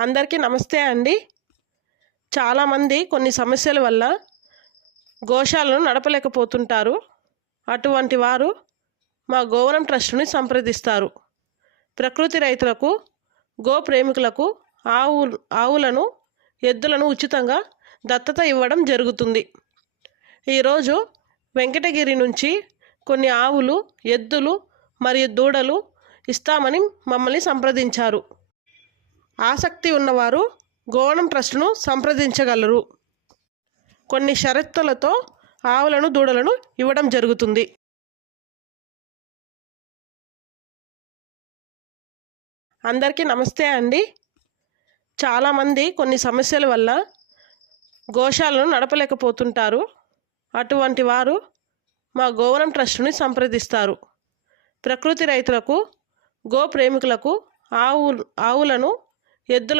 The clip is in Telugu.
అందరికీ నమస్తే అండి. చాలామంది కొన్ని సమస్యల వల్ల గోశాలను నడపలేకపోతుంటారు. అటువంటి వారు మా గోవనం ట్రస్ట్ని సంప్రదిస్తారు. ప్రకృతి రైతులకు, గో ప్రేమికులకు ఆవులను, ఎద్దులను ఉచితంగా దత్తత ఇవ్వడం జరుగుతుంది. ఈరోజు వెంకటగిరి నుంచి కొన్ని ఆవులు, ఎద్దులు మరియు దూడలు ఇస్తామని మమ్మల్ని సంప్రదించారు. ఆసక్తి ఉన్నవారు గోవనం ట్రస్ట్ను సంప్రదించగలరు. కొన్ని షరతులతో ఆవులను, దూడలను ఇవ్వడం జరుగుతుంది. అందరికీ నమస్తే అండి. చాలామంది కొన్ని సమస్యల వల్ల గోశాలను నడపలేకపోతుంటారు. అటువంటి వారు మా గోవనం ట్రస్ట్ని సంప్రదిస్తారు. ప్రకృతి రైతులకు, గో ప్రేమికులకు ఆవులను, ఎద్దుల